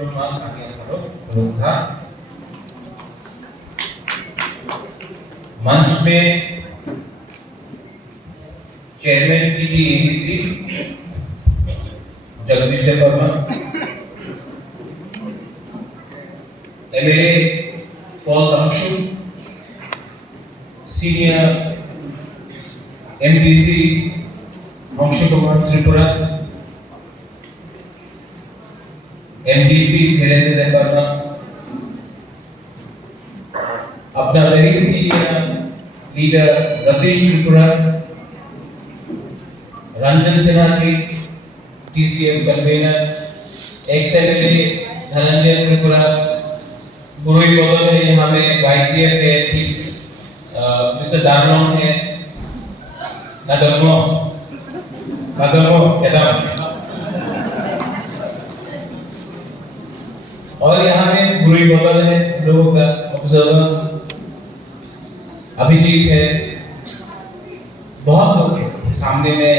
था। मंच में चेयरमैन की थी ADC Jagdish Verma, MLA Paul Danshu, senior MDC Anshu Kumar Tripura, MDC Dhirendra Verma, अपना very senior leader Ratish Tripura, Ranjan Sinha ji TCM convener, ex MLA Dhananjay Tripura, गुरुई बगल है यहाँ में वाईटीएफ है, मिस्टर डार्लॉन है, नदमो केदाम, और यहाँ में गुरुई बगल है लोगों का ऑब्जर्वर अभिजीत है, बहुत लोग हैं सामने में,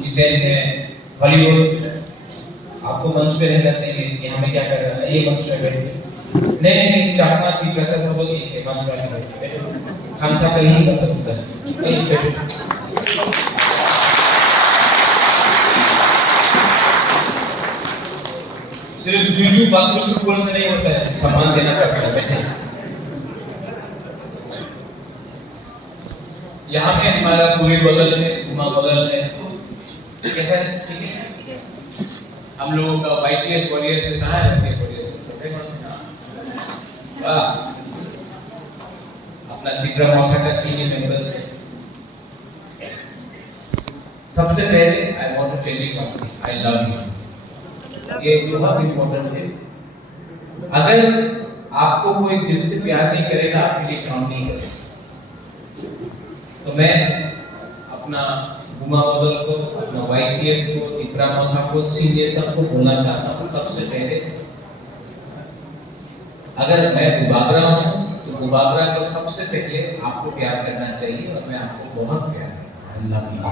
जितेंद्र है, हॉलीवुड। आपको मंच पे रहना चाहिए, यहाँ में क्या कर रहा है, ये मंच पे बैठे नहीं चाहना कि पैसा सब बोलिए कि मंच पे बैठे खानसा कहीं मतलब होता है नहीं बैठे। सिर्फ जूजू बाथरूम के बोल से नहीं होता है, सम्मान देना पड़ता है। बैठे यहाँ पे हमारा पूरी बगल है, उमा बगल है, कैसा है? ठीक है। हम लोगों का वाईटीएफ वॉरियर से कहाँ है? अपना दिव्या मोथा का सीनियर मेंबर्स है। सबसे पहले I want to tell you something, I love you. ये बहुत इम्पोर्टेंट है। अगर आपको कोई दिल से प्यार नहीं करेगा, आपके लिए काम नहीं करेगा। तो मैं अपना गुमा बदल को, अपना वाईटीएफ को, दिव्या मोथा को, सीनियर सबको बोलना चाहता हूँ। सबसे पहले अगर मैं गुबागरा हूँ तो गुबागरा को सबसे पहले आपको प्यार करना चाहिए, और मैं आपको बहुत प्यार करता हूं। Love you.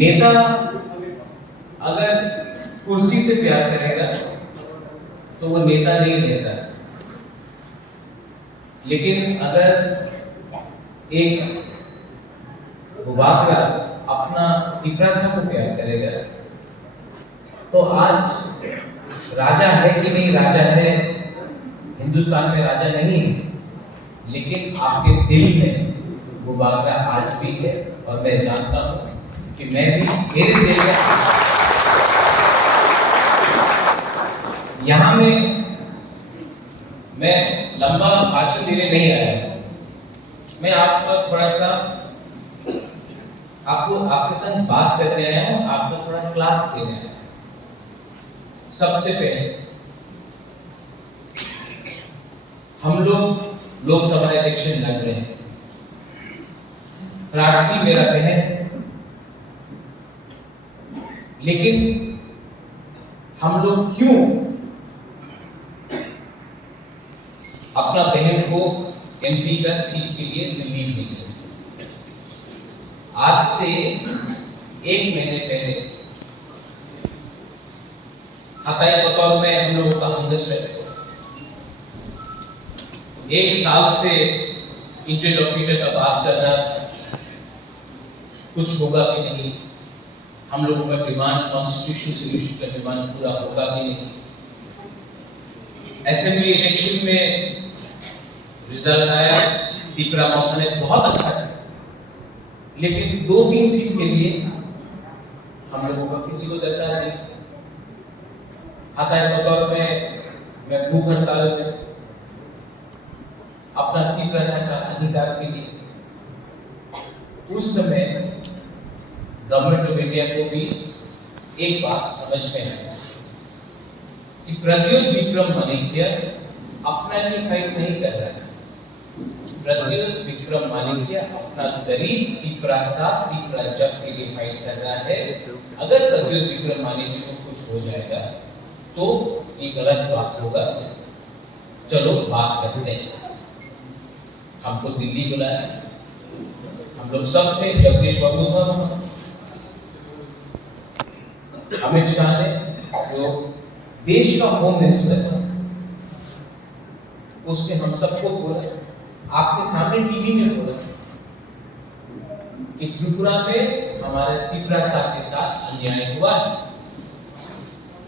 नेता अगर कुर्सी से प्यार करेगा तो वो नेता नहीं रहता, लेकिन अगर एक गुबागरा अपना पिपरासा को प्यार करेगा तो आज राजा है कि नहीं राजा है, हिंदुस्तान में राजा नहीं, लेकिन आपके दिल में गुबागरा आज भी है। और मैं जानता हूं कि मैं भी मेरे दिल में यहाँ में मैं लंबा भाषण देने नहीं आया, मैं आपको थोड़ा सा आपके साथ बात करने आया हूँ, आपको थोड़ा क्लास देने आया। सबसे पहले हम लोग लोकसभा इलेक्शन लड़ रहे हैं। प्रार्थी मेरा बहन, लेकिन हम लोग क्यों अपना बहन को एमपी का सीट के लिए दिल्ली भेजे? आज से 1 महीने पहले हताई बतौर में हम लोगों का अंडरस्टैंडिंग 1 साल से इंटरलॉक्यूटर का बात चल रहा, कुछ होगा कि नहीं, हम लोगों का डिमांड कॉन्स्टिट्यूशन सोल्यूशन का डिमांड पूरा होगा कि नहीं। असेंबली इलेक्शन में रिजल्ट आया, दिव्या मोथा ने बहुत अच्छा किया, लेकिन 2-3 सीट के लिए हम लोगों का किसी को दरकार नहीं। हताई बतौर में मैं भूख हड़ताल में अपना पिपरासा का अधिकार के लिए, उस समय गवर्नमेंट ऑफ इंडिया को भी एक बात समझ में आया कि प्रद्युत विक्रम माणिक्य अपना लिए फाइट नहीं कर रहा है। प्रद्युत विक्रम माणिक्य अपना गरीब पिपरासा पिपराजक के लिए फाइट कर रहा है। अगर प्रद्युत विक्रम माणिक्य को कुछ हो जाएगा तो ये गलत बात होगा। चलो बात करते हैं। हमको दिल्ली बुलाया, हम लोग सब थे, जगदीश बाबू था, अमित शाह ने, जो देश का होम मिनिस्टर था, उसने हम सबको बोला, आपके सामने टीवी में बोला कि त्रिपुरा में हमारे त्रिपुरा साहब के साथ अन्याय हुआ है।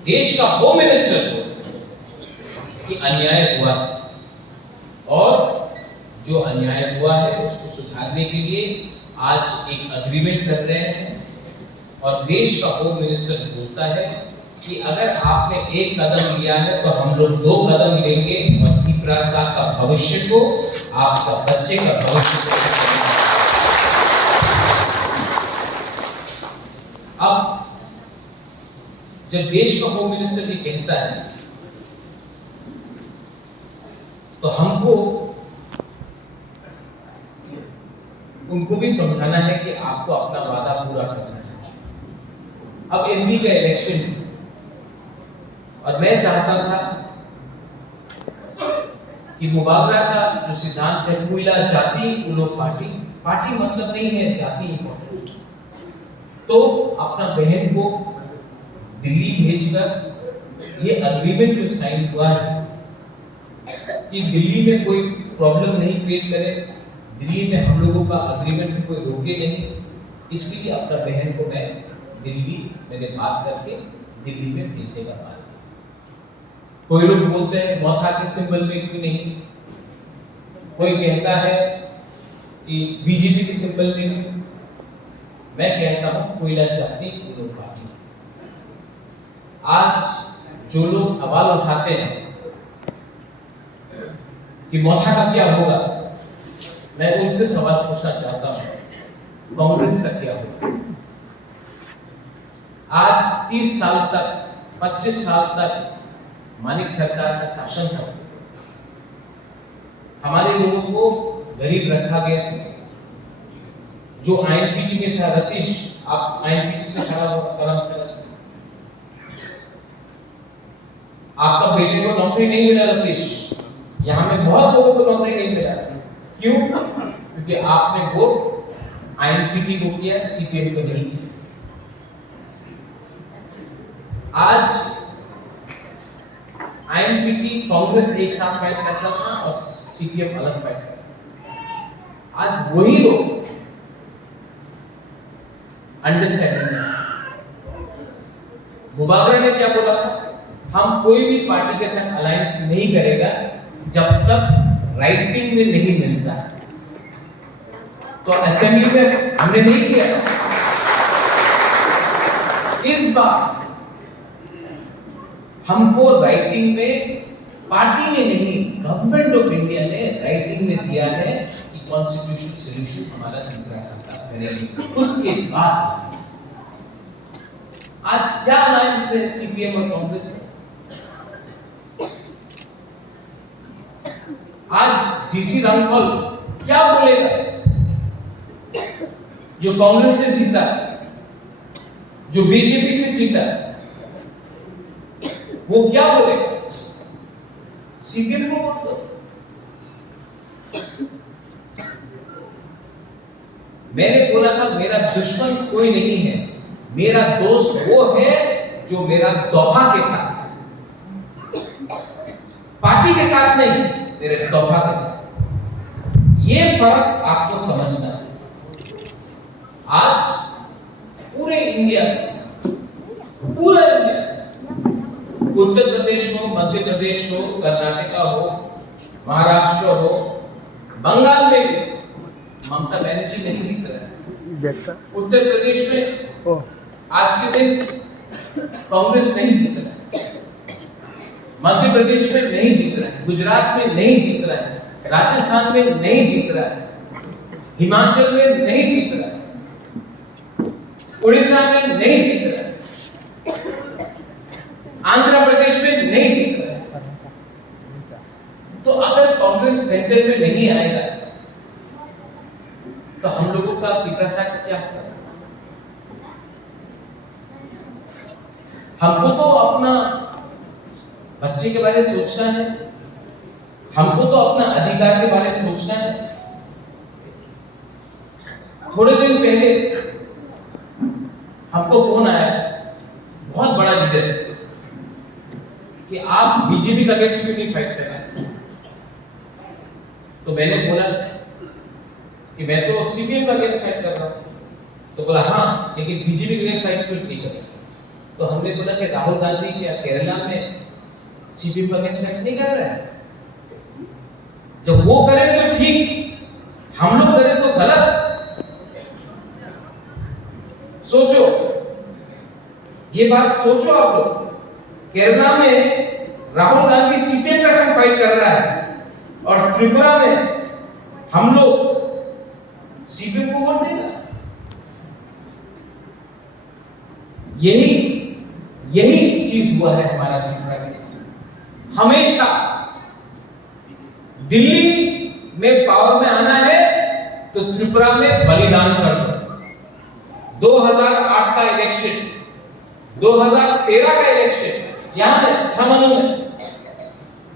देश का होम मिनिस्टर बोला कि अन्याय हुआ है और जो अन्याय हुआ है उसको सुधारने के लिए आज एक अग्रीमेंट कर रहे हैं। और देश का होम मिनिस्टर बोलता है कि अगर आपने एक कदम लिया है तो हम लोग 2 कदम लेंगे और त्रिपुरा साहब का भविष्य को, आपका बच्चे का भविष्य को। अब जब देश का होम मिनिस्टर ये कहता है तो हमको उनको भी समझाना है कि आपको अपना वादा पूरा करना है। अब एमपी का इलेक्शन और मैं चाहता था कि मुबागरा का जो सिद्धांत है, कोयला जाति उलो पार्टी, पार्टी मतलब नहीं है, जाति इंपॉर्टेंट। तो अपना बहन को दिल्ली भेजकर ये अग्रीमेंट जो साइन हुआ है कि दिल्ली में कोई प्रॉब्लम नहीं क्रिएट करे, दिल्ली में हम लोगों का अग्रीमेंट कोई रोके नहीं, इसके लिए अपना बहन को मैं दिल्ली मैंने बात करके दिल्ली में भेजने का बात। कोई लोग बोलते हैं मौथा के सिंबल में क्यों नहीं, कोई कहता है कि बीजेपी के सिंबल में क्यों। मैं कहता हूं कोयला जाति उलो पार्टी। आज जो लोग सवाल उठाते हैं कि मौथा का क्या होगा, मैं उनसे सवाल पूछना चाहता हूं कांग्रेस का क्या होगा। आज 30 साल तक, 25 साल तक मानिक सरकार का शासन था, हमारे लोगों को गरीब रखा गया। जो आईएनपीटी में था रतीश, आप आईएनपीटी से खड़ा हो, कलम से आपका बेटे को नौकरी नहीं मिला रतीश, यहां में बहुत लोगों को नौकरी नहीं मिला। क्यों? क्योंकि आपने वोट आईएनपीटी को किया, सीपीएम को नहीं किया। आज आईएनपीटी कांग्रेस एक साथ फाइट करता था और सीपीएम अलग फाइट करता। आज वही लोग अंडरस्टैंडिंग है। मुबागरा ने क्या बोला था, हम कोई भी पार्टी के साथ अलायंस नहीं करेगा जब तक राइटिंग में नहीं मिलता। तो असेंबली में हमने नहीं किया। इस बार हमको राइटिंग में, पार्टी ने नहीं, गवर्नमेंट ऑफ इंडिया ने राइटिंग में दिया है कि कॉन्स्टिट्यूशनल सॉल्यूशन हमारा त्रिपुरा सरकार करेगी। उसके बाद आज क्या अलायंस है सीपीएम और कांग्रेस में? आज डीसी रामफल क्या बोलेगा जो कांग्रेस से जीता, जो बीजेपी से जीता, वो क्या बोलेगा? सीपीएम को वोट दो। मैंने बोला था मेरा दुश्मन कोई नहीं है, मेरा दोस्त वो है जो मेरा तौबा के साथ है, पार्टी के साथ नहीं, मेरे तौबा के साथ। ये फर्क आपको समझना है। आज पूरे इंडिया, पूरा इंडिया, उत्तर प्रदेश हो, मध्य प्रदेश हो, कर्नाटका हो, महाराष्ट्र हो, बंगाल में भी ममता बनर्जी नहीं जीत रहा है। उत्तर प्रदेश में आज के दिन कांग्रेस नहीं जीत रहा है, मध्य प्रदेश में नहीं जीत रहा है, गुजरात में नहीं जीत रहा है, राजस्थान में नहीं जीत रहा है, हिमाचल में नहीं जीत रहा है, उड़ीसा में नहीं जीत रहा है, आंध्र प्रदेश में नहीं जीत रहा है। तो अगर कांग्रेस सेंटर में नहीं आएगा तो हम लोगों का पिपरासा क्या होगा? हमको तो अपना बच्चे के बारे में सोचना है, हमको तो अपना अधिकार के बारे में सोचना है। थोड़े दिन पहले हमको फोन आया, बहुत बहुत बड़ा लीडर है कि आप बीजेपी का अगेंस्ट क्यों नहीं फाइट कर रहे? तो मैंने बोला कि मैं तो सीपीएम का अगेंस्ट फाइट कर रहा हूं। तो बोला हाँ, लेकिन बीजेपी के अगेंस्ट फाइट क्यों नहीं कर रहे? तो हमने बोला कि राहुल गांधी क्या केरला में सीपीएम का अगेंस्ट फाइट नहीं कर रहा है? जब वो करें तो ठीक, हम लोग करें तो गलत। सोचो, ये बात सोचो आप लोग। केरला में राहुल गांधी सीपीएम का संग फाइट कर रहा है और त्रिपुरा में हम लोग सीपीएम को वोट देगा। यही चीज हुआ है हमारा त्रिपुरा के साथ। हमेशा दिल्ली में पावर में आना है तो त्रिपुरा में बलिदान कर दो। 2008 का इलेक्शन, 2013 का इलेक्शन, यहां में छमनू में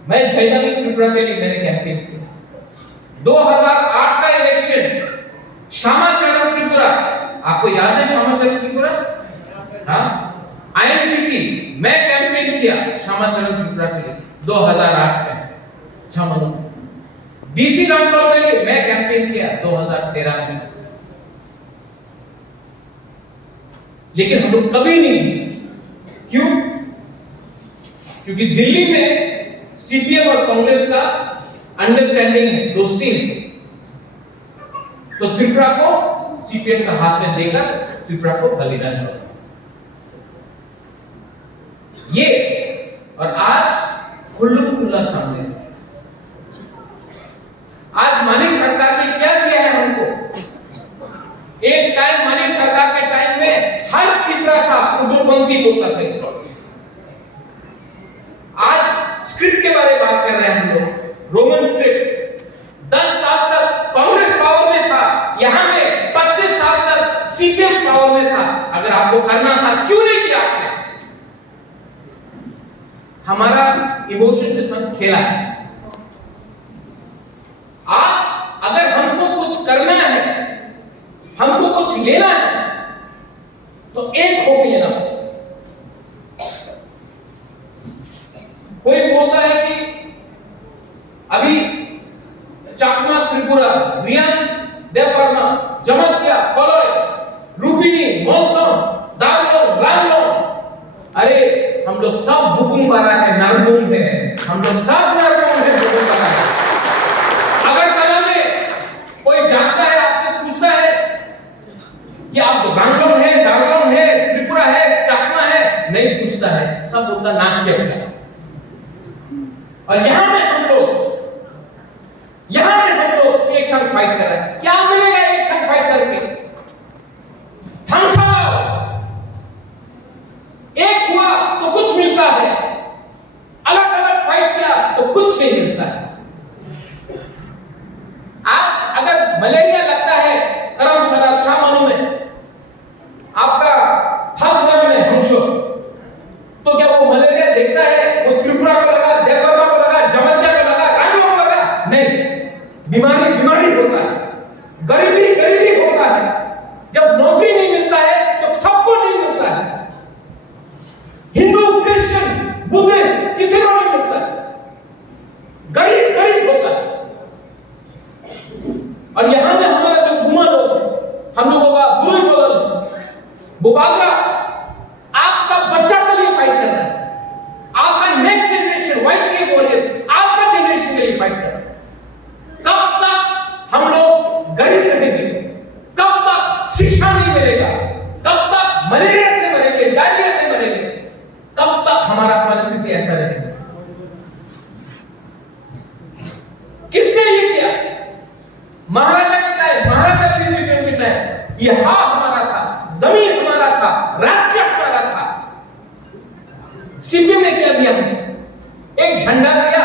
मैं जयनगर त्रिपुरा के लिए मैंने कैंपेन किया। 2008 का इलेक्शन श्यामाचरण त्रिपुरा, आपको याद है श्यामाचरण त्रिपुरा? हाँ, आईएनपीटी मैं कैंपेन किया श्यामाचरण त्रिपुरा के लिए 2008 में छमनू। डीसी रामतौल के लिए मैं कैंपेन किया 2013 में, लेकिन हम लोग कभी नहीं जीते। क्यों? क्योंकि दिल्ली में सीपीएम और कांग्रेस का अंडरस्टैंडिंग है, दोस्ती है। तो त्रिपुरा को सीपीएम का हाथ में देकर त्रिपुरा को बलिदान करो। ये और आज खुल्लम-खुल्ला सामने। आज मानिक सरकार ने क्या किया है हमको? एक टाइम मानिक सरकार के टाइम में हर त्रिपुरा साहब उग्रपंथी बोलता था। आज स्क्रिप्ट के बारे में बात कर रहे हैं हम लोग, रोमन स्क्रिप्ट। 10 साल तक कांग्रेस पावर में था, यहां में 25 साल तक सीपीएम पावर में था। अगर आपको करना था क्यों नहीं किया आपने? हमारा इमोशन के संग खेला है। आज अगर हमको कुछ करना है, हमको कुछ लेना है, तो एक होकर लेना पड़ेगा। कोई बोलता है कि अभी चाकमा त्रिपुरा, रियान, देवबर्मा, जमत्या, कोलोय, रूपिनी, मौसम, दारलोन, रामलोन, अरे हम लोग सब बुकुम बारा है, नरबुम है, हम लोग सब नरबुम है, बुकुम बारा है। अगर कला में कोई जानता है, आपसे पूछता है कि आप रामलोन है, दारलोन है, त्रिपुरा है, चाकमा है, नहीं पूछता है, सब बोलता नाक चेक है। और यहां में हम लोग एक साथ फाइट कर रहे हैं। क्या मिलेगा एक साथ फाइट करके? एक हुआ तो कुछ मिलता है, अलग अलग फाइट किया तो कुछ नहीं मिलता है। आज अगर मलेरिया लगता है करमशाला छामनू में, आपका थालछाला में हमशो, तो क्या वो मलेरिया देखता है वो त्रिपुरा को लगा, देवबर्मा को लगा, जमत्या को लगा, राजू को लगा? नहीं, बीमारी बीमारी होता है, गरीबी गरीबी होता है। जब नौकरी नहीं मिलता है तो सबको नहीं मिलता है। हिंदू, क्रिश्चियन, बुद्धिस्ट किसी को नहीं मिलता है, गरीब गरीब होता है। और यहां में हमारा जो गुमा लोग है, हम लोगों का गुरु बोल बुबागरा, आपका बच्चा के लिए फाइट कर रहा है, आपका नेक्स्ट जनरेशन व्हाइट के वॉरियर आपका जनरेशन के लिए फाइट कर रहा है। कब तक हम लोग गरीब रहेंगे? कब तक शिक्षा नहीं मिलेगा? कब तक मलेरिया से मरेंगे, डायरिया से मरेंगे? कब तक हमारा परिस्थिति ऐसा रहेगा? किसने ये किया? महाराजा के टाइम, महाराजा दिल्ली के टाइम, यह हमारा था, जमीन हमारा था, राज्य हमारा था। सीपीएम ने क्या दिया? एक झंडा दिया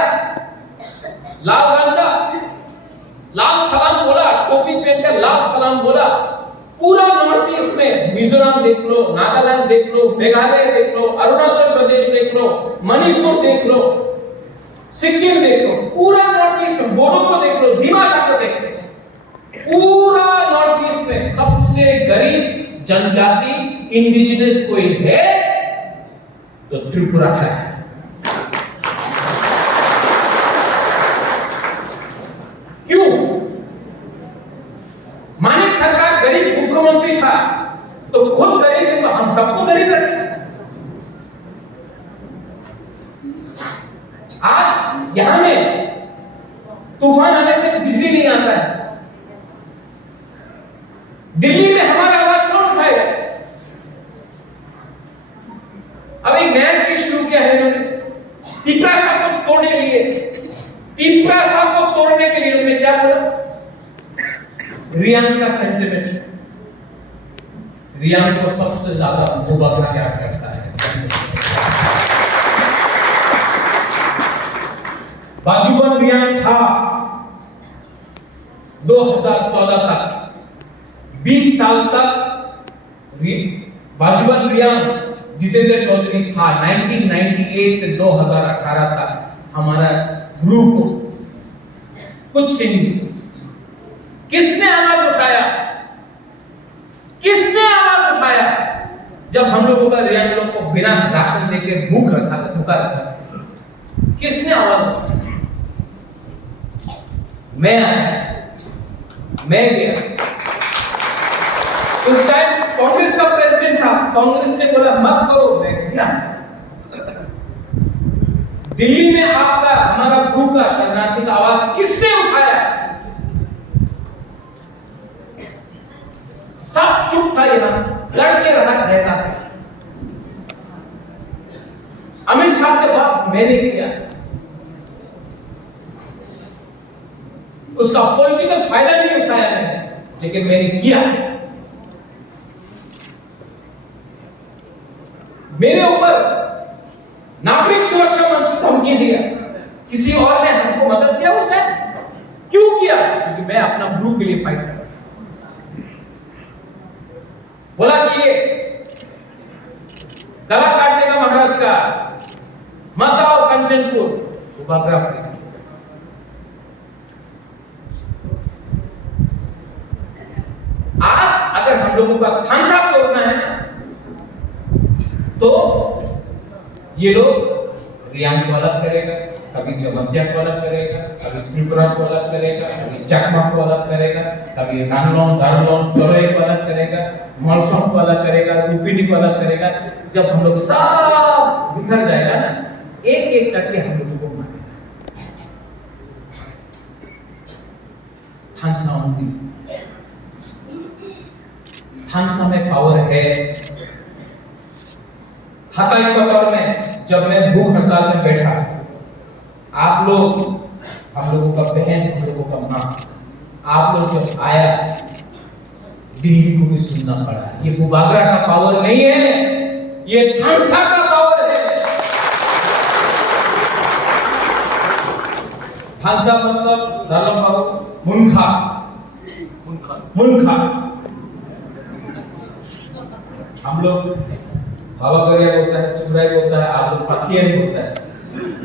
लाल रंग का, लाल सलाम बोला, टोपी पहनकर लाल सलाम बोला। पूरा नॉर्थ ईस्ट में मिजोरम देख लो, नागालैंड देख लो, मेघालय देख लो, अरुणाचल प्रदेश देख लो, मणिपुर देख लो, सिक्किम देख लो, पूरा नॉर्थ ईस्ट में बोडो को देख लो, दिमाग को देख लो। पूरा नॉर्थ ईस्ट में सबसे गरीब जनजाति इंडिजिनस कोई है तो त्रिपुरा का है। क्यों? मानिक सरकार गरीब मुख्यमंत्री था, तो खुद गरीब है, तो हम सबको गरीब रखे। आज यहां में तूफान आने से बिजली नहीं आता है, दिल्ली में हमारा आवाज कौन उठाएगा? अब एक नया चीज शुरू किया है इन्होंने, टिपरा साहब को तोड़ने के लिए, टिपरा साहब को तोड़ने के लिए उन्होंने क्या बोला? रियान का सेंटिमेंट, रियान को सबसे ज्यादा भूभाग क्या करता है? बाजूबन रियान था 2014 तक, 20 साल तक बाजूबन रियान जितेंद्र चौधरी था। 1998 से 2018 तक हमारा ग्रुप कुछ नहीं। किसने आवाज उठाया? किसने आवाज उठाया जब हम लोगों का रियान लोग को बिना राशन देके भूखा रखा? किसने आवाज उठाया? मैं आया, मैं गया। उस टाइम कांग्रेस का प्रेसिडेंट था, कांग्रेस ने बोला मत करो, मैं गया। दिल्ली में आपका हमारा भूखा शरणार्थी का आवाज किसने उठाया? सब चुप था, यहां लड़ के रहता। अमित शाह से बात मैंने किया, उसका पॉलिटिकल फायदा नहीं उठाया मैंने, लेकिन मैंने किया। मेरे ऊपर नागरिक सुरक्षा मंच से धमकी दिया, किसी और ने हमको मदद किया उस टाइम? क्यों किया? क्योंकि मैं अपना ग्रुप के लिए फाइट कर रहा हूं। बोला कि ये गला काट देगा महाराज का, मत आओ कंचनपुर, उपग्रह। आज अगर हम लोगों का खानसा तोड़ना है ना, तो ये लोग रियान को अलग करेगा, कभी जमतिया को अलग करेगा, कभी त्रिपुरा को अलग करेगा, कभी चकमा को अलग करेगा, कभी नानलोन, दारलोन, चौरे को अलग करेगा, मौसम को अलग करेगा, रुपिनी को अलग करेगा। जब हम लोग सब बिखर जाएगा ना, एक एक करके हम लोगों को मारेगा। खानसा में पावर है। हताई कतौर में जब मैं भूख हड़ताल में बैठा, आप लोग, हम लोगों का बहन, हम लोगों का मां, आप लोग जब आया, दिल्ली को भी सुनना पड़ा। ये बुबागरा का पावर नहीं है, ये खानसा का पावर है। खानसा मतलब दालम बाबू मुनखा, मुनखा। हम लोग बाबा करिया बोलता है, सुब्राय बोलता है, आप लोग पथियन बोलता है।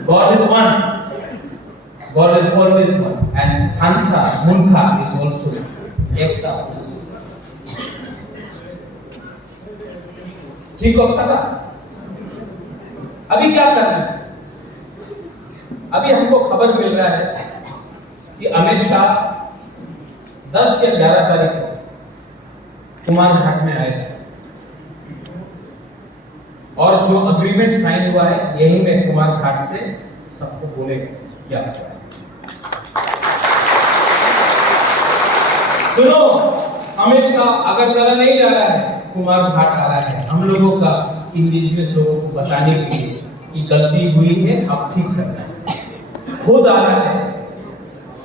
God is one, God is always one, and Khansa, Munkha is also एकता। ठीक हो सकता? अभी क्या करना है? अभी हमको खबर मिल रहा है कि अमित शाह 10 या 11 तारीख को कुमारघाट में आएगा, और जो अग्रीमेंट साइन हुआ है, यही में कुमारघाट से सबको बोलेगा क्या हुआ है। सुनो, अमित शाह अगरतला नहीं जा रहा है, कुमारघाट आ रहा है, हम लोगों का, इंडिजिनियस लोगों को बताने के लिए कि गलती हुई है, अब ठीक करना है। खुद आ रहा है।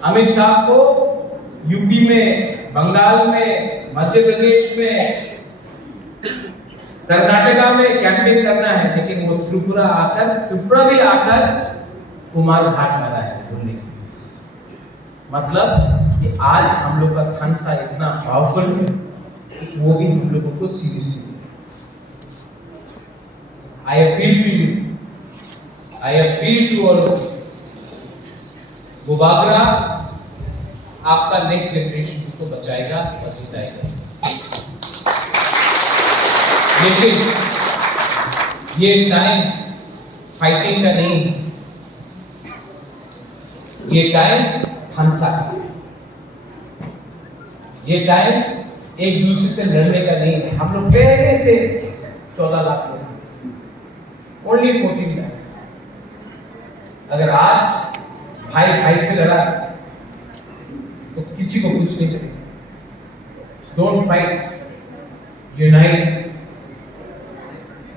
अमित शाह को यूपी में, बंगाल में, मध्य प्रदेश में, कर्नाटका में कैंपेन करना है, लेकिन वो त्रिपुरा भी आकर कुमारघाट आ रहा है बोलने के लिए। मतलब कि आज हम लोग का खानसा इतना पावरफुल है, वो भी हम लोगों को seriously. I appeal to you, I appeal to all, बुबागरा आपका नेक्स्ट जनरेशन को बचाएगा और जिताएगा। लेकिन ये टाइम फाइटिंग का नहीं है, ये टाइम हंसा का, ये टाइम एक दूसरे से लड़ने का नहीं है। हम लोग पहले से 14 लाख लोग, ओनली 14 लाख। अगर आज भाई भाई से लड़ा तो किसी को कुछ नहीं करेगा। Don't fight, unite.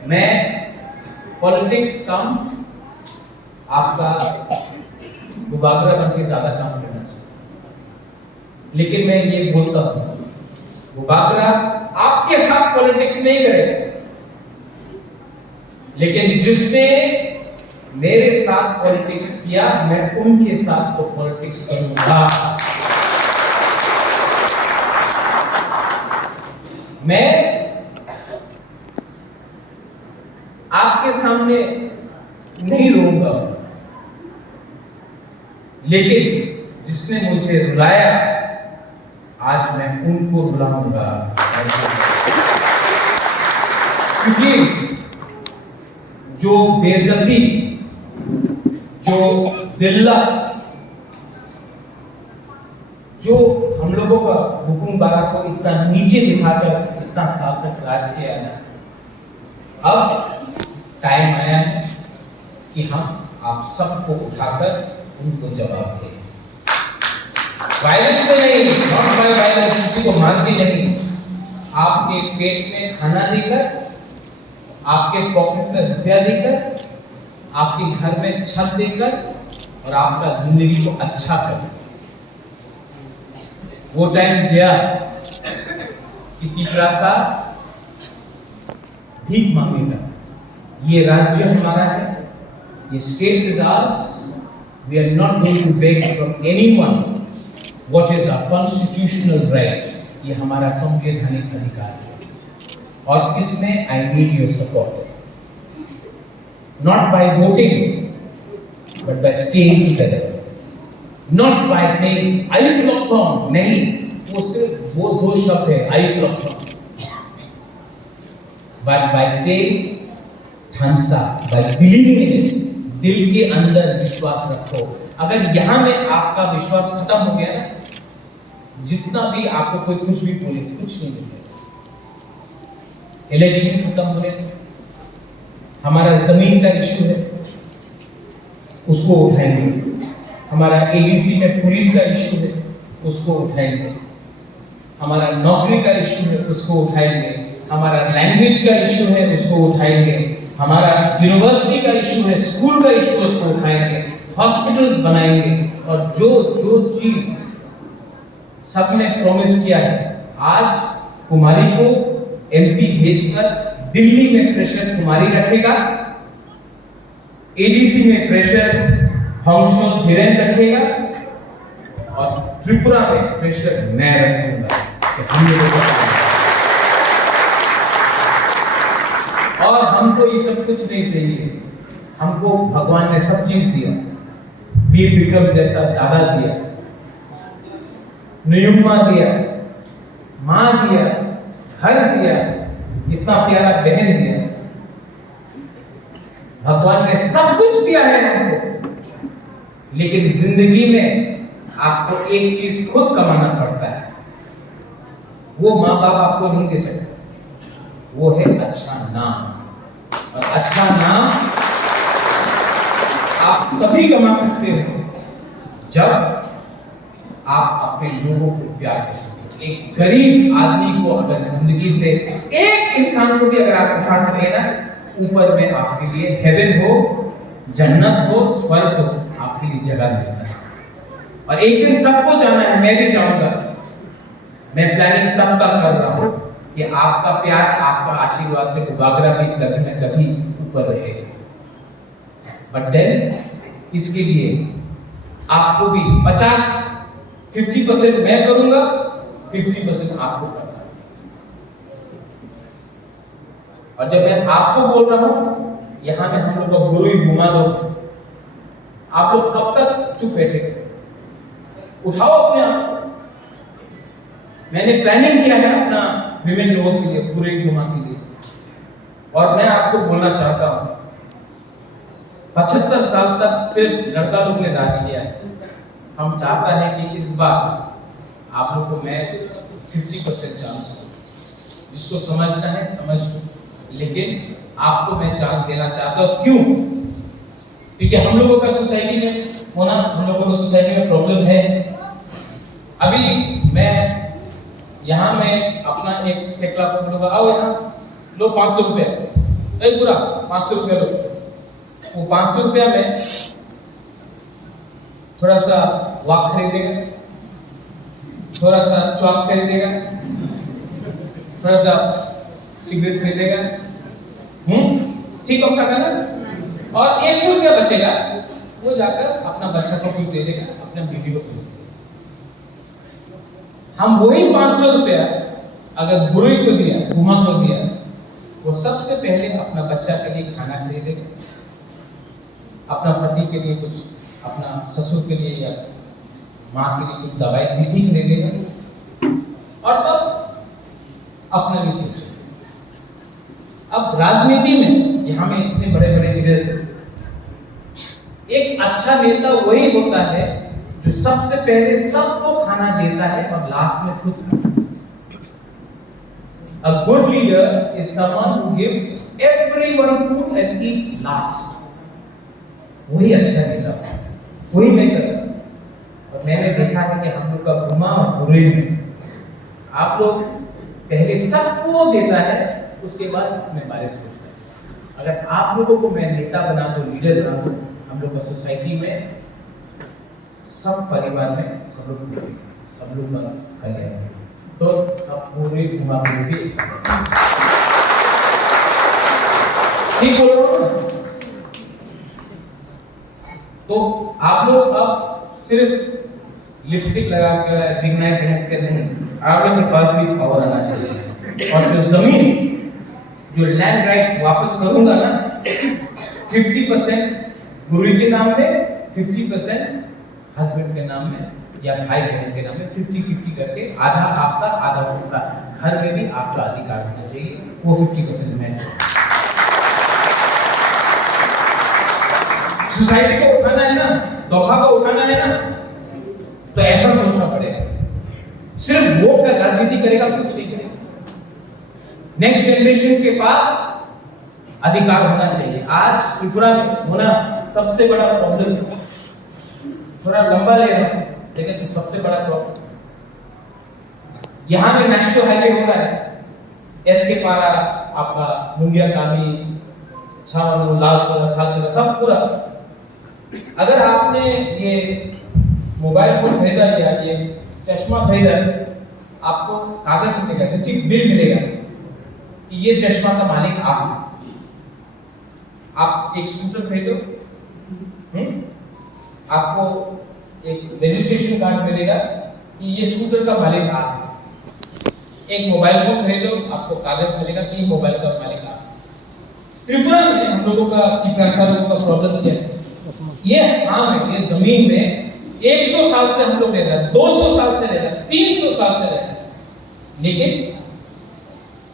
मैं पॉलिटिक्स कम, आपका गुबागरा बन के ज्यादा काम करना चाहिए। लेकिन मैं ये बोलता हूं, गुबागरा आपके साथ पॉलिटिक्स नहीं करेगा, लेकिन जिसने मेरे साथ पॉलिटिक्स किया, मैं उनके साथ तो पॉलिटिक्स करूंगा। मैं आपके सामने नहीं रोऊंगा, लेकिन जिसने मुझे रुलाया, आज मैं उनको रुलाऊंगा। क्योंकि जो बेइज्जती, जो जिल्लत, जो हम लोगों का हुकुमबारा को इतना नीचे दिखाकर इतना साल तक राज किया है, अब टाइम आया है कि हम आप सबको उठाकर उनको जवाब दें। वायलेंस से नहीं, नॉट बाय वायलेंस, किसी को मार के नहीं, आपके पेट में खाना देकर, आपके पॉकेट में रुपया देकर, आपके घर में छत देकर और आपका जिंदगी को अच्छा कर। वो टाइम गया कि पिपरासा भीख मांगेगा। ये राज्य हमारा है, ये state is ours, we are not going to beg from anyone what is our constitutional right. ये हमारा संवैधानिक अधिकार है और इसमें I need your support, not by voting but by staying together, not by saying आयुष लॉकडाउन, नहीं, वो सिर्फ वो दो शब्द है, आयुष लॉकडाउन, बट बाय सेइंग ठंसा, बाय बिलीविंग इन इट। दिल के अंदर विश्वास रखो। अगर यहां में आपका विश्वास खत्म हो गया ना, जितना भी आपको कोई कुछ भी बोले, कुछ नहीं मिलेगा। इलेक्शन खत्म होने थे, हमारा जमीन का इश्यू है, उसको उठाएंगे। हमारा एडीसी में पुलिस का इश्यू है, उसको उठाएंगे। हमारा नौकरी का इश्यू है, उसको उठाएंगे। हमारा लैंग्वेज का इश्यू है, उसको उठाएंगे। हमारा यूनिवर्सिटी का इश्यू है, स्कूल का इश्यू, उसको उठाएंगे। हॉस्पिटल्स बनाएंगे और जो जो चीज सबने प्रॉमिस किया है, आज कुमारी को एमपी भेजकर दिल्ली में प्रेशर कुमारी रखेगा, एडीसी में प्रेशर हंसो धीरेन रखेगा और त्रिपुरा में प्रेशर मैं रखूंगा कि हम लोगों को। और हमको ये सब कुछ नहीं चाहिए, हमको भगवान ने सब चीज दिया। वीर विक्रम जैसा दादा दिया, नियुक्मा दिया, मां दिया, घर दिया, इतना प्यारा बहन दिया। भगवान ने सब कुछ दिया है हमको, लेकिन जिंदगी में आपको एक चीज खुद कमाना पड़ता है, वो माँ बाप आपको नहीं दे सकते, वो है अच्छा नाम। और अच्छा नाम आप तभी कमा सकते हो जब आप अपने लोगों को प्यार कर सकते हो। एक गरीब आदमी को अगर जिंदगी से एक इंसान को भी अगर आप उठा सके ना, ऊपर में आपके लिए हेवन हो, जन्नत हो, स्वर्ग हो, आपके लिए जगह मिलता है। और एक दिन सबको जाना है, मैं भी जाऊंगा। मैं प्लानिंग तब तक कर रहा हूं कि आपका प्यार, आपका आशीर्वाद से गुबागरा भी कभी न कभी ऊपर रहेगा। बट देन इसके लिए आपको भी 50% मैं करूंगा, 50% आपको करना है। और जब मैं आपको बोल रहा हूं, यहां में हम लोग का गुरु ही घुमा दो, आप लोग कब तक चुप बैठे? उठाओ अपने आप। मैंने प्लानिंग किया है अपना विमेन लोगों के लिए, पूरे घुमा के लिए। और मैं आपको बोलना चाहता हूं, 75 साल तक सिर्फ लड़का लोग ने राज किया है। हम चाहता है कि इस बार आप लोग को मैं 50% चांस दूं। जिसको समझना है समझ लो, लेकिन आपको मैं चांस देना चाहता हूं। क्यों? क्योंकि हम लोगों का सोसाइटी में होना, हम लोगों को सोसाइटी में प्रॉब्लम है। अभी मैं यहाँ में अपना एक सेकला बोलूंगा, आओ यहाँ लो 500 रुपया, नहीं पूरा 500 रुपया लो। वो 500 रुपया में थोड़ा सा वाक खरीदेगा, थोड़ा सा चॉक खरीदेगा, थोड़ा सा सिगरेट खरीदेगा, ठीक है सा करना, और 100 रुपया बचेगा, वो जाकर अपना बच्चा को कुछ दे देगा, अपना बीवी को कुछ। हम वही 500 रुपया अगर बुरी को दिया, गुमा को दिया, वो सबसे पहले अपना बच्चा के लिए खाना खरीदेगा, अपना पति के लिए कुछ, अपना ससुर के लिए या माँ के लिए कुछ दवाई विधि खरीदेगा, और तब अपना भी सोचेगा। अब राजनीति में यहाँ में इतने बड़े बड़े लीडर्स हैं। एक अच्छा नेता वही होता है जो सबसे पहले सबको खाना देता है और लास्ट में खुद। A good leader is someone who gives everyone food and eats last. वही अच्छा नेता, वही मैं करता हूं। और मैंने देखा है कि हम लोग का गुमा और बुरे में आप लोग पहले सबको देता है, उसके बाद अपने बारे में सोचता है। अगर आप लोगों को मैं नेता बना दूं, लीडर बना दूं, हम लोग का सोसाइटी में, सब परिवार में सब लोग कल्याण, तो सब पूरे घुमा भी ठीक बोलो। तो आप लोग अब सिर्फ लिपस्टिक लगा कर दिखना के नहीं, आप लोग के पास भी पावर आना चाहिए। और जो जमीन, जो लैंड राइट्स वापस करूंगा ना, 50% गुरु के नाम में, 50% हस्बैंड के नाम में या भाई बहन के नाम में, 50-50 करके, आधा आपका आधा उनका। घर में भी आपका अधिकार होना चाहिए, वो 50% में। सोसाइटी को उठाना है ना, दोखा को उठाना है ना, तो ऐसा सोचना पड़ेगा। सिर्फ वोट का राजनीति करेगा कुछ नहीं करेगा। नेक्स्ट जनरेशन के पास अधिकार होना चाहिए। आज त्रिपुरा में होना सबसे बड़ा प्रॉब्लम, थोड़ा लंबा ले रहा हूं लेकिन सबसे बड़ा प्रॉब्लम, यहाँ में नेशनल हाईवे हो रहा है, एसके पारा, आपका मुंगिया कामी, छावनो, लालचोरा, थालचोरा, सब पूरा। अगर आपने ये मोबाइल फोन खरीदा या ये चश्मा खरीदा, आपको कागज मिलेगा, रिसीप्ट बिल मिलेगा कि ये चश्मा का मालिक आप। आप एक स्कूटर खरीदो, आपको एक रजिस्ट्रेशन कार्ड मिलेगा कि ये स्कूटर का मालिक आप। एक मोबाइल फोन खरीदो, आपको कागज मिलेगा कि ये मोबाइल का मालिक आप। त्रिपुरा में हम लोगों का कितना लोगों का प्रॉब्लम क्या है? ये हाँ है, ये जमीन में 100 साल से हम लोग रह रहे हैं, 200 साल से रह रहे हैं, 300 साल से रह रहे हैं, लेकिन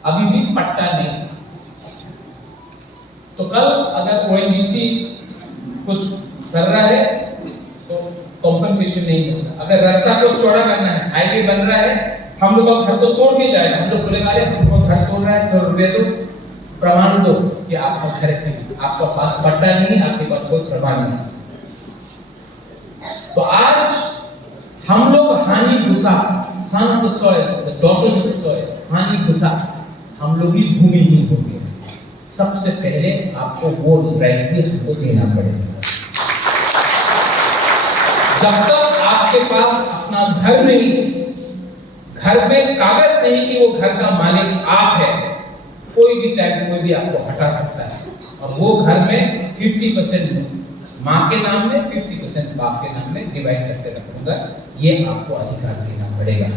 अभी भी पट्टा नहीं। तो कल अगर ONGC कुछ कर रहा है तो कॉम्पनसेशन नहीं मिलता। अगर रास्ता को चौड़ा करना है, हाईवे बन रहा है, हम लोग का घर तो तोड़ के जाएगा, हम लोग बोलेगा अरे हमको घर तोड़ रहा है तो रुपये दो, प्रमाण दो कि आपका घर नहीं, आपका पास पट्टा नहीं, आपके पास कोई प्रमाण नहीं। तो आज हम लोग हानि गुस्सा, son the soil, the daughter of the soil, हानि गुस्सा, हम लोग ही भूमिहीन हो गए। सबसे पहले आपको वोट राइट्स भी हमको देना पड़ेगा। जब तक आपके पास अपना घर नहीं, घर में कागज नहीं कि वो घर का मालिक आप है, कोई भी टाइम कोई भी आपको हटा सकता है। और वो घर में 50% माँ के नाम में, 50% बाप के नाम में डिवाइड करके रखूंगा, ये आपको अधिकार देना पड़ेगा।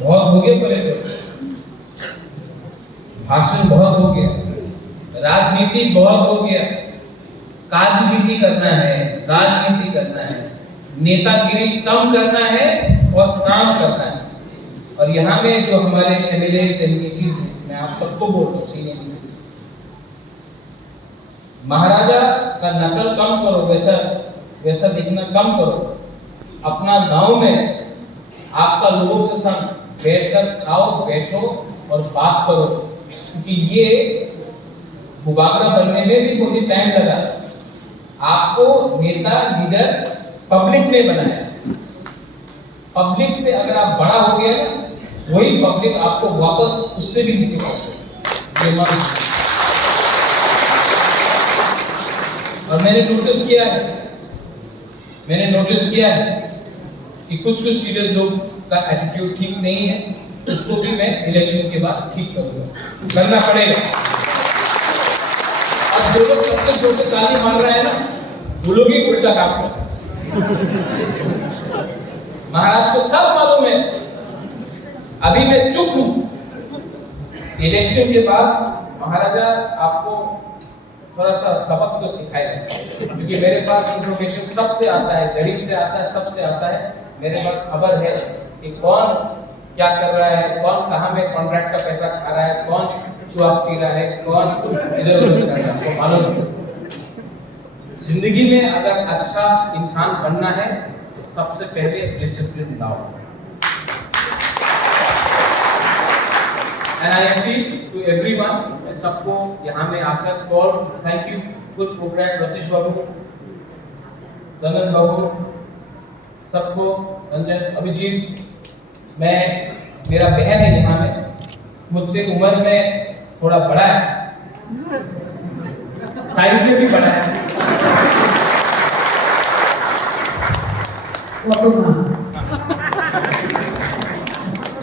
बहुत हो गया, पहले तो भाषण बहुत हो गया, राजनीति बहुत हो गया, काजनीति करना है, राजनीति करना है, नेतागिरी कम करना है और काम करना है। और यहाँ में जो हमारे MLAs, MPCs हैं, मैं आप सबको बोलता हूँ, सीनियर महाराजा का नकल कम करो, वैसा वैसा दिखना कम करो। अपना गांव में आपका लोगों के साथ बैठकर खाओ, बैठो और बात करो, क्योंकि ये बुबागरा बनने में भी बहुत टाइम लगा। आपको नेता लीडर पब्लिक ने बनाया। पब्लिक से अगर आप बड़ा हो गया ना, वही पब्लिक आपको वापस उससे भी नीचे पहुंचे। और मैंने नोटिस किया है कि कुछ लीडर्स लोग का एटीट्यूड ठीक नहीं है, उसको भी मैं इलेक्शन के बाद ठीक करूंगा, करना पड़ेगा। अब जो लोग सबसे जोर से ताली मार रहे हैं ना, वो लोग ही उल्टा काम कर रहे हैं। महाराज को सब मालूम है, अभी मैं चुप हूं। इलेक्शन के बाद महाराजा आपको थोड़ा सा सबक तो सिखाएगा, क्योंकि मेरे पास इंफॉर्मेशन सबसे आता है, गरीब से आता है, सबसे आता है। मेरे पास खबर है कि कौन क्या कर रहा है, कौन कहां में कॉन्ट्रैक्ट का पैसा खा रहा है, कौन शराब पी रहा है, कौन इधर उधर कर रहा है, तो मालूम है। जिंदगी में अगर अच्छा इंसान बनना है तो सबसे पहले डिसिप्लिन लाओ। And I appeal to everyone, सबको यहाँ में आकर call, thank you, good programme, Ratish Babu, Ranjan Babu, सबको, रंजन, अभिजीत, मैं, मेरा बहन है यहाँ में, मुझसे उम्र में थोड़ा बड़ा है, साइज में भी बड़ा है,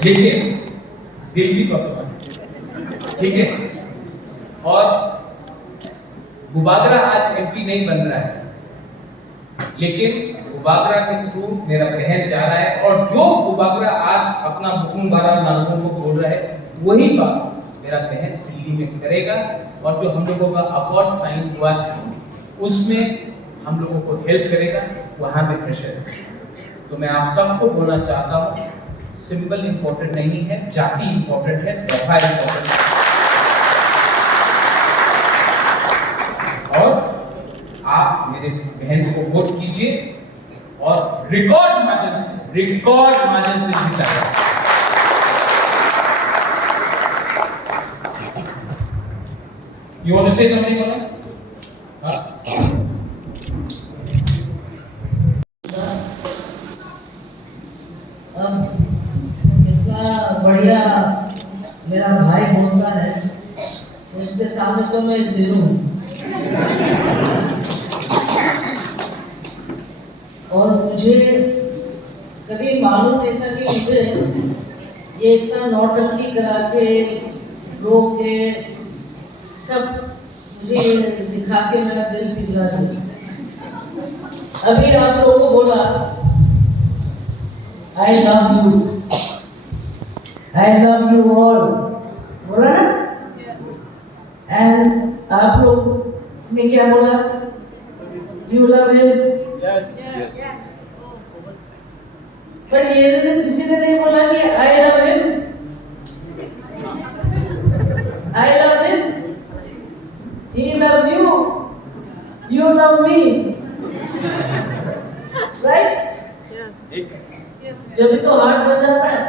लेकिन दिल भी कटवा, ठीक है। और बुबागरा आज एमपी नहीं बन रहा है, लेकिन बुबागरा के थ्रू मेरा बहन जा रहा है, और जो बुबागरा आज अपना हुकुम बारा नागों को बोल रहा है, वही बात मेरा बहन दिल्ली में करेगा। और जो हम लोगों का अकॉर्ड साइन हुआ है उसमें हम लोगों को हेल्प करेगा, वहां पे प्रेशर है। तो मैं आप सबको बोलना चाहता हूँ, सिंबल इंपॉर्टेंट नहीं है, जाति इंपॉर्टेंट है, व्यवहार इंपॉर्टेंट है। और आप मेरे बहन को वोट कीजिए और रिकॉर्ड मार्जिन से जिताइए। You want to say something on that? इतना बढ़िया मेरा भाई बोलता है, उसके सामने तो मैं जीरो हूँ। और मुझे कभी मालूम नहीं था कि मुझे ये इतना नौटंकी करा के रोक के सब मुझे दिखा के मेरा दिल पिघला दिया। अभी आप लोगों को बोला I love you all, बोला ना? Yes. And आप लोग ने क्या बोला? You love him? Yes. Yes. पर ये तो किसी ने नहीं बोला कि I love him. I love him. He loves you. You love me. Right? Yes. जब भी तो हार्ट बन जाता है।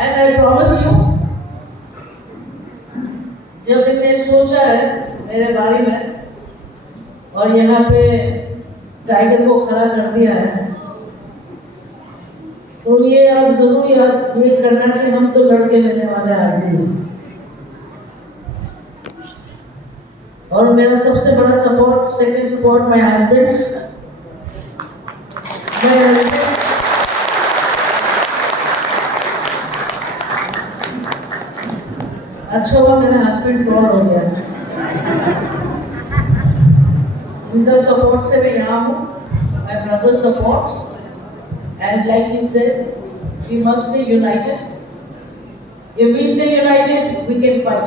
And I promise you, जब इनने सोचा है मेरे बारे में और यहाँ पे टाइगर को खड़ा कर दिया है, तो ये आप जरूर याद ये करना कि हम तो लड़के लेने वाले आदमी हैं। और मेरा सबसे बड़ा support, second support, my husband. अच्छा हुआ मेरा हस्बैंड कॉल हो गया, उनका सपोर्ट से मैं यहाँ हूँ। My brother support, and like he said, we must stay united. If we stay united we can fight.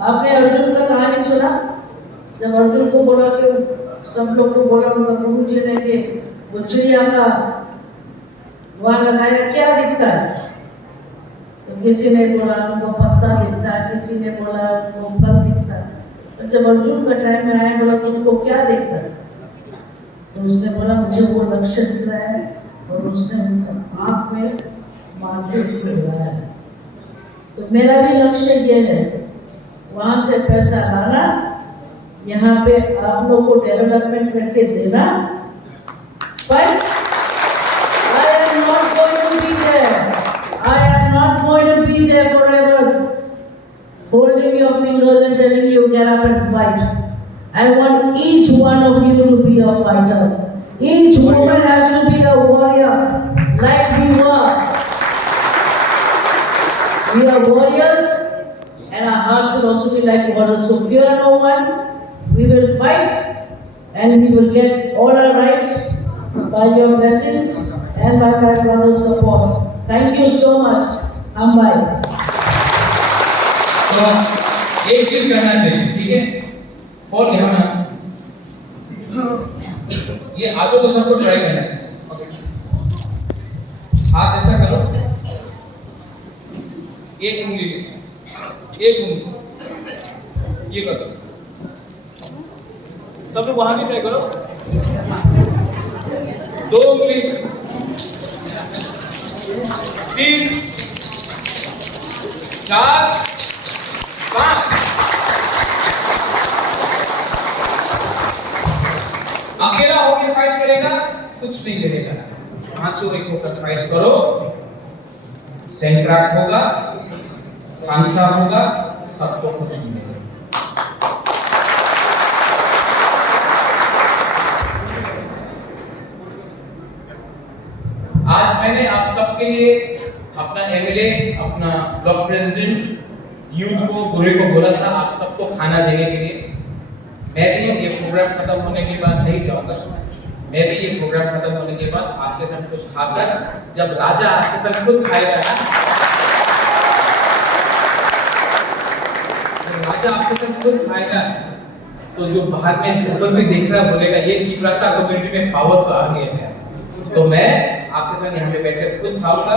आपने अर्जुन का कहानी सुना, जब अर्जुन को बोला कि सब लोग को बोला उनका गुरु जी ने कि वो चिड़िया का वहां लगाया क्या दिखता है, तो किसी ने बोला उनको पत्ता दिखता है, किसी ने बोला उनको फल दिखता है। और जब अर्जुन का टाइम में आया, बोला तुमको क्या दिखता है? तो उसने बोला मुझे वो लक्ष्य दिख रहा है, और उसने उनका आँख में मार के उसको लगाया। तो मेरा भी लक्ष्य ये है, वहाँ से पैसा लाना, यहाँ पे आप लोगों को डेवलपमेंट करके देना, पर I am not going to be there. I am not going to be there forever, holding your fingers and telling you get up and fight. I want each one of you to be a fighter. Each woman has to be a warrior, like we were. We are warriors, and our hearts should also be like warriors. So fear no one. We will fight, and we will get all our rights by your blessings and by my brother's support. Thank you so much. Ambai. तो एक चीज करना चाहिए, ठीक है? और क्या ना, ये आप लोगों को सबको ट्राई करना है। हाथ ऐसा करो, एक उंगली, ये करो, सब लोग वहां भी ट्राई करो, 2 उंगली, 3, 4, 5। अकेला होकर फाइट करेगा, कुछ नहीं करेगा। पांचों एक होकर फाइट करो, सेंट्रैक होगा, खानसा होगा, सबको कुछ मिलेगा। आज मैंने आप सबके लिए अपना एमएलए, अपना ब्लॉक प्रेसिडेंट, यूथ को, बुरे को बोला था आप सबको खाना देने के लिए। मैं भी ये प्रोग्राम खत्म होने के बाद नहीं जाऊंगा। मैं भी ये प्रोग्राम खत्म होने के बाद आपके साथ कुछ खाकर, जब राजा आपके साथ खुद खाएगा ना, जब राजा आपके साथ खुद खाएगा, तो जो बाहर में ऊपर में देख रहा बोलेगा ये पीपरासा कम्युनिटी में पावर तो आ गया है। तो मैं आपके साथ यहाँ पे बैठकर खुद खाऊंगा।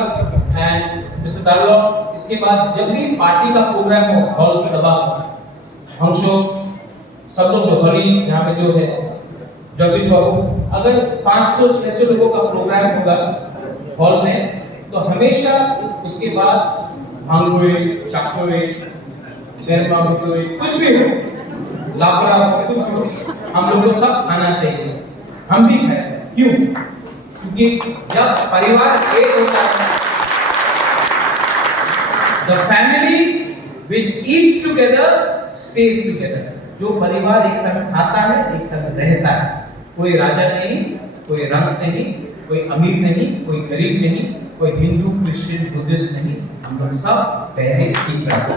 एंड मिस्टर दारोगा, इसके बाद जब भी पार्टी का प्रोग्राम हो, हॉल सभा हो, सब लोग जो हरी यहाँ पे जो है जगदीश बाबू, अगर 500-600 लोगों का प्रोग्राम होगा हॉल में, तो हमेशा उसके बाद भांगोए, चाकोए, गरमा मुतोए, कुछ भी हो, लापरा कुछ भी हो, हम लोग को सब खाना चाहिए। हम भी खाएं। क्यों? क्योंकि जब परिवार एक होता है, the family which eats together stays together. जो परिवार एक संग खाता है, एक संग रहता है। कोई राजा नहीं, कोई रंग नहीं, कोई अमीर नहीं, कोई गरीब नहीं, कोई हिंदू, क्रिश्चियन, बुद्धिस्ट नहीं, हम लोग सब पहले की तरह से।